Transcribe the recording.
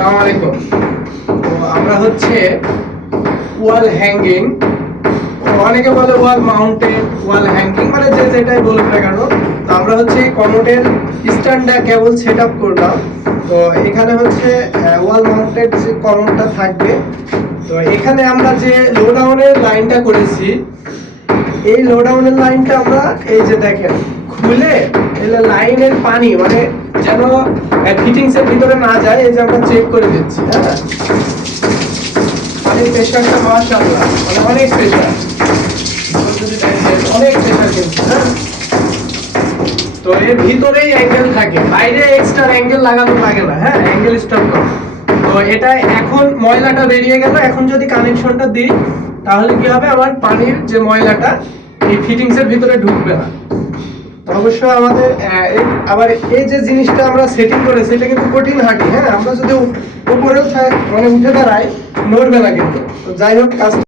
আসসালামু আলাইকুম। তো আমরা হচ্ছে ওয়াল হ্যাঙ্গিং, অনেকে বলে ওয়াল মাউন্টেড, ওয়াল হ্যাঙ্গিং, মানে যে যেটাই বলুক না কেন। তো আমরা হচ্ছে কমোডের স্ট্যান্ডার্ড কেবল সেট আপ করলাম। তো এখানে হচ্ছে ওয়াল মাউন্টেড যে কমোডটা থাকবে। তো এখানে আমরা যে লোডাউনের লাইনটা করেছি, এই লোডাউনের লাইনটা আমরা এই যে দেখেন খুলে লাইনের পানি মানে যেন ফিটিংস এর ভিতরে না যায়, এই যে আমরা চেক করে দিচ্ছি। হ্যাঁ, পানির প্রেসারটা মাশাআল্লাহ মানে অনেক প্রেসার, অনেক প্রেসার কিন্তু। হ্যাঁ, তো এর ভিতরেই অ্যাঙ্গেল থাকে, বাইরে এক্সট্রা অ্যাঙ্গেল লাগানো লাগে না। হ্যাঁ, অ্যাঙ্গেল স্টপ করো। তো এটা এখন ময়লাটা বেরিয়ে গেল, এখন যদি কানেকশনটা দিই তাহলে কি হবে, আমার পানির যে ময়লাটা এই ফিটিংস এর ভিতরে ঢুকবে না। অবশ্য আমাদের আবার এই যে জিনিসটা আমরা সেটিং করেছি এটা কিন্তু কঠিন হাঁটি। হ্যাঁ, আমরা যদি উপরেও মানে উঠে দাঁড়াই নড়বে না কিন্তু। তো যাই হোক, কাজ